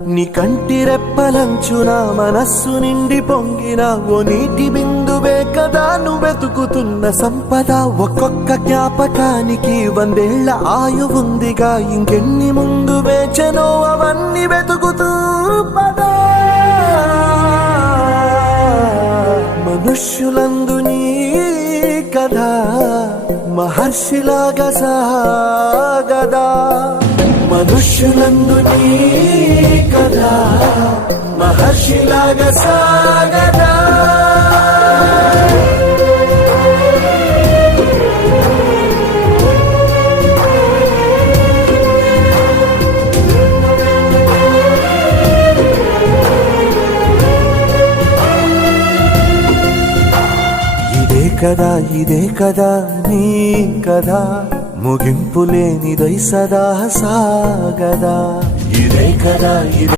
నీ కంటి రెప్పలంచున మనస్సు నిండి పొంగిన ఓ నీటి బిందువే కదా నువ్వెతుకుతున్న సంపద. ఒక్కొక్క జ్ఞాపకానికి 100 ఏళ్ల ఆయువుందిగా, ఇంకెన్ని ముందు వేచనో అవన్నీ వెతుకుతూ పదా. మనుష్యులందు నీ కథ మహర్షిలాగా సాగదా, మనుష్యులందు నీ కథ మహర్షిలాగా సాగదా. ఇదే కదా నీ కదా, ముగింపు లేనిదై సదా సాగదా. ఇదే కదా